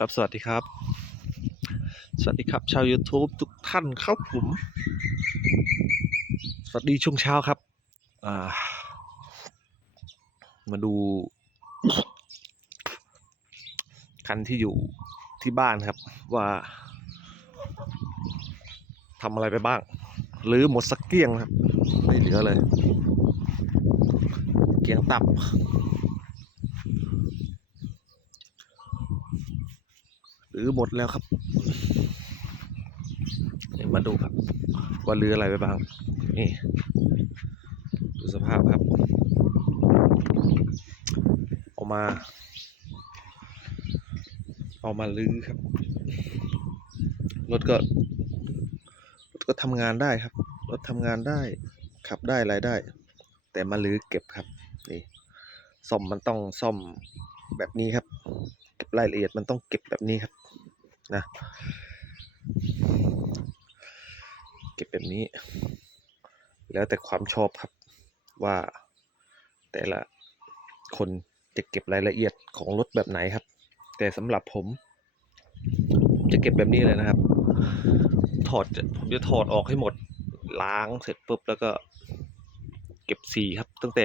ครับสวัสดีครับ สวัสดีครับ ชาว YouTube ทุกท่านครับผม สวัสดีช่วงเช้าครับอ่ามาดู คันที่อยู่ที่บ้านครับว่าทำอะไรไปบ้าง หรือหมดสักเกี้ยงครับ ไม่เหลือเลย เกี้ยงตับ รือหมดแล้วครับมาดูครับ ว่าเรืออะไรไปบ้าง นี่ ดูสภาพครับ เอามา เอามาลื้อครับ รถก็รถก็ทำงานได้ครับ รถทำงานได้ ขับได้อะไรได้ แต่มาลื้อเก็บครับ นี่ ซ่อมมันต้องซ่อมแบบนี้ครับ รายละเอียดมันต้องเก็บแบบนี้ครับนะเก็บแบบนี้ แล้วแต่ความชอบครับว่าแต่ละคนจะเก็บรายละเอียดของรถแบบไหนครับ แต่สำหรับผม จะเก็บแบบนี้เลยนะครับ ถอดผมจะถอดออกให้หมดล้างเสร็จปุ๊บแล้วก็ เก็บสีครับ ตั้งแต่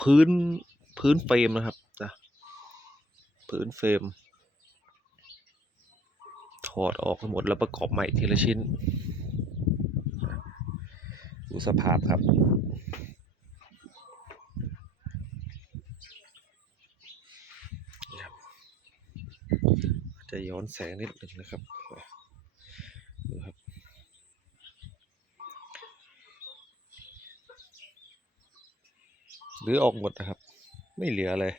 พื้นพื้นเฟรมนะครับ พื้นเฟรม ถอดออกห้หมดแล้วประกอบใหม่ทีละชิ้น ดูสภาพครับนี่ครับจจะย้อนแสงนิดหนึ่งนะครับดูครับ หรือออกหมดนะครับ ไม่เหลือเลย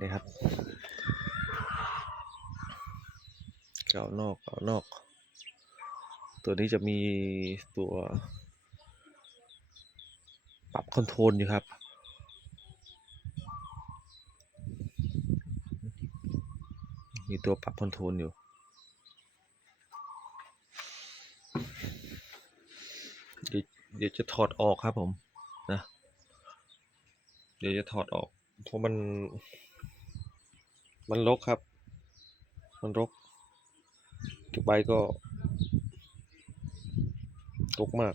นี่ครับ เก่านอกเก่านอก ตัวนี้จะมีตัว ปรับคอนโทรลอยู่ครับมีตัวปรับคอนโทรลอยู่ เดี๋ยวจะถอดออกครับผมนะ เดี๋ยวจะถอดออก เพราะมัน มันรกครับ มันรกเก็บใบก็รกมาก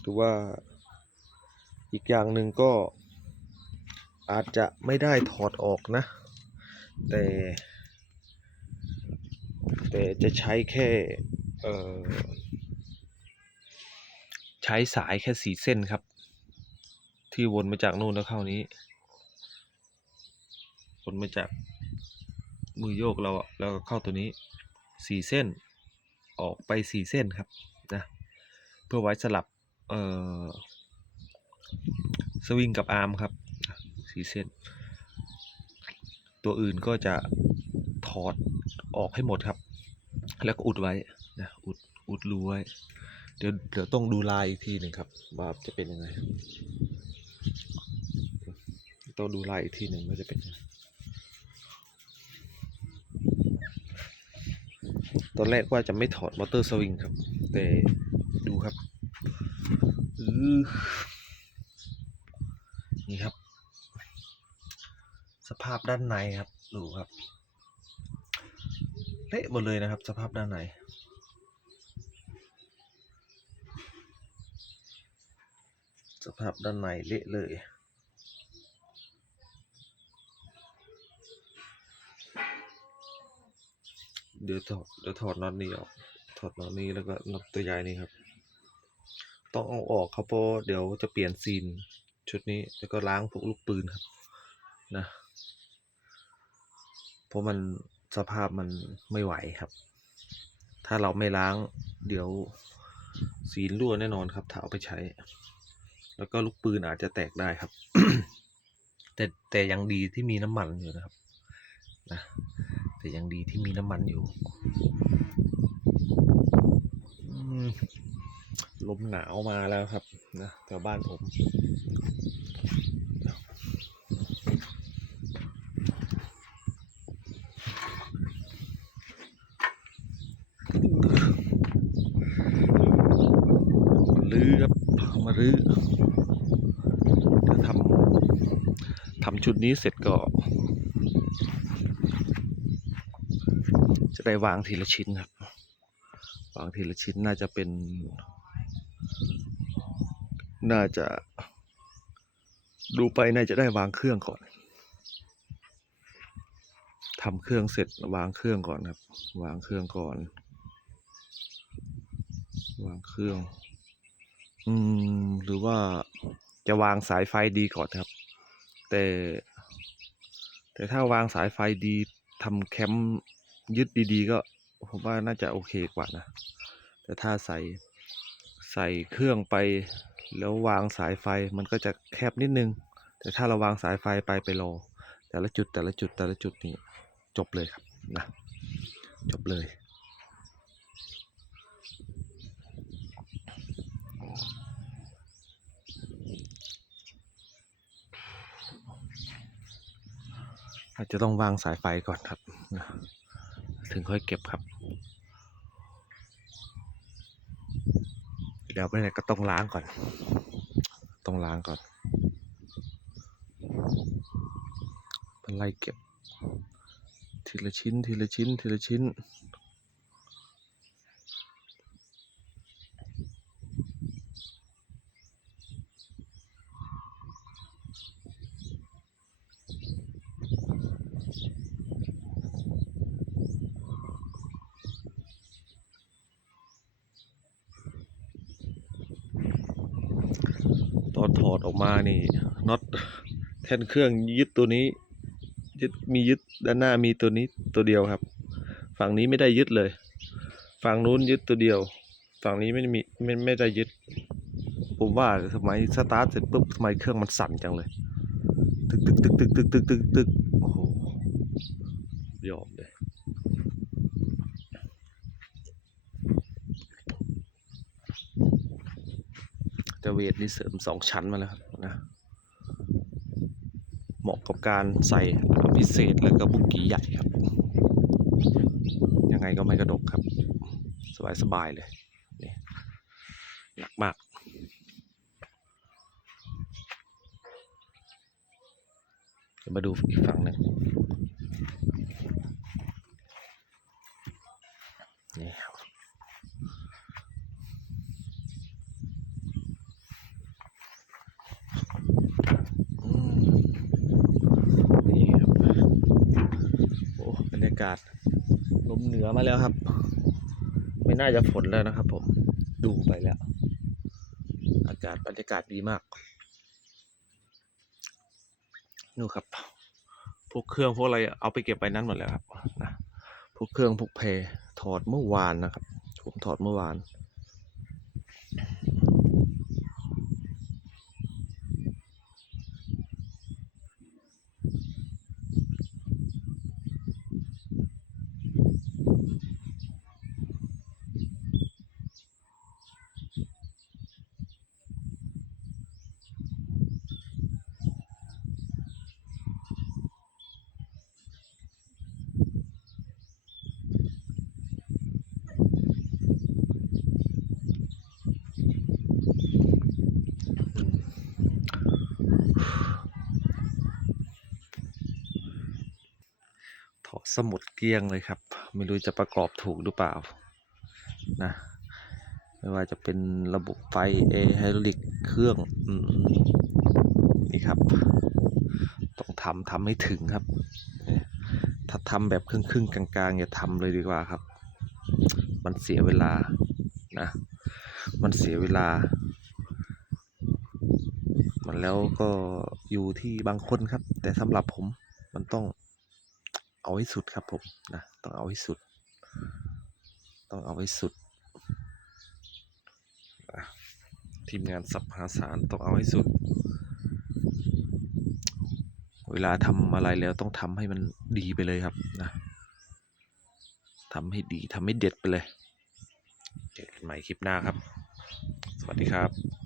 หรือว่าอีกอย่างหนึ่งก็อาจจะไม่ได้ถอดออกนะ แต่ แต่จะใช้แค่เออใช้สายแค่สีเส้นครับ ที่วนมาจากนู่นแล้วเข้านี้ วนมาจากมือโยกเราอะแล้วก็เข้าตัวนี้สี่เส้นออกไปสี่เส้นครับนะเพื่อไว้สลับเอ่อสวิงกับอาร์มครับสี่เส้น ตัวอื่นก็จะถอดออกให้หมดครับ แล้วก็อุดไว้นะอุดอุดรูไว้ เดี๋ยวเดี๋ยวต้องดูลายอีกทีหนึ่งครับว่าจะเป็นยังไงต้องดูลายอีกทีหนึ่งว่าจะเป็นยังไง ตอนแรกว่าจะไม่ถอดมอเตอร์สวิงครับ แต่ดูครับนี่ครับ สภาพด้านในครับ ดูครับเละหมดเลยนะครับ สภาพด้านในสภาพด้านในเละเลย เดี๋ยวถอดเดี๋ยวถอดน็อตนี้ออก ถอดน็อตนี้แล้วก็น็อตตัวใหญ่นี้ครับ ต้องเอาออกครับเพราะเดี๋ยวจะเปลี่ยนซีนชุดนี้แล้วก็ล้างพวกลูกปืนครับนะเพราะมันสภาพมันไม่ไหวครับ ถ้าเราไม่ล้างเดี๋ยวซีนรั่วแน่นอนครับ ถ้าเอาไปใช้ แล้วก็ลูกปืนอาจจะแตกได้ครับ แต่แต่ยังดีที่มีน้ำมันอยู่นะครับ นะ แต่ยังดีที่มีน้ำมันอยู่ลมหนาวมาแล้วครับนะแถวบ้านผมลื้อครับเอามาลื้อเดี๋ยวทำทำชุดนี้เสร็จก็ จะได้วางทีละชิ้นครับ วางทีละชิ้นน่าจะเป็น น่าจะ ดูไปน่าจะได้วางเครื่องก่อนทำเครื่องเสร็จวางเครื่องก่อนครับ วางเครื่องก่อน วางเครื่อง อืม หรือว่าจะวางสายไฟดีก่อนครับ แต่ แต่ถ้าวางสายไฟดีทำแคมป์ ยึดดีๆ ก็ผมว่าน่าจะโอเคกว่านะ แต่ถ้าใส่ใส่เครื่องไป แล้ววางสายไฟมันก็จะแคบนิดนึง แต่ถ้าเราวางสายไฟไปไปรอแต่ละจุดแต่ละจุดแต่ละจุดนี่จบเลยครับนะจบเลยอาจจะต้องวางสายไฟก่อนครับนะ ถึงค่อยเก็บครับเดี๋ยวไปไหนก็ต้องล้างก่อน ต้องล้างก่อนมันไล่เก็บ ทีละชิ้นทีละชิ้นทีละชิ้น อนถอดออกมานี่น็อตแท่นเครื่องยึดตัวนี้ยึดมียึดด้านหน้ามีตัวนี้ตัวเดียวครับ ฝั่งนี้ไม่ได้ยึดเลย ฝั่งนู้นยึดตัวเดียว ฝั่งนี้ไม่ได้มีไม่ไม่ได้ยึด ผมว่าสมัยสตาร์ทเสร็จปุ๊บทำไมเครื่องมันสั่นจังเลย ตึกตึกตึกตึกตึกตึกตึกตึกโอ้โหยอม เวทนี่เสริมสองชั้นมาแล้วนะ เหมาะกับการใส่พิเศษแล้วก็บุกกี้ใหญ่ครับ ยังไงก็ไม่กระดกครับ สบายสบายๆเลยนี่หนักมากมาดูอีกฝั่งหนึ่งนี่ครับ อืมนี่ครับ โอ้บรรยากาศ ลมเหนือมาแล้วครับ ไม่น่าจะฝนแล้วนะครับ ผมดูไปแล้ว อากาศบรรยากาศดีมากนู่นครับ พวกเครื่องพวกอะไรเอาไปเก็บไปนั้นหมดแล้วครับนะพวกเครื่องพวกเพถอดเมื่อวานนะครับผมถอดเมื่อวาน ถอสมุดเกลี้ยงเลยครับ ไม่รู้จะประกอบถูกหรือเปล่านะไม่ว่าจะเป็นระบบไฟเอไฮดรอลิกเครื่องอนี่ครับ ต้องทำทำให้ถึงครับ ถ้าทำแบบครึ่งครึ่งๆกลางๆ อย่าทำเลยดีกว่าครับ มันเสียเวลานะ มันเสียเวลา มันแล้วก็อยู่ที่บางคนครับ แต่สำหรับผมมันต้อง เอาให้สุดครับผมนะต้องเอาให้สุด ต้องเอาให้สุดทีมงานสับหาสารต้องเอาให้สุด เวลาทำอะไรแล้วต้องทำให้มันดีไปเลยครับนะทำให้ดีทำให้เด็ดไปเลย เจอกันใหม่คลิปหน้าครับ สวัสดีครับ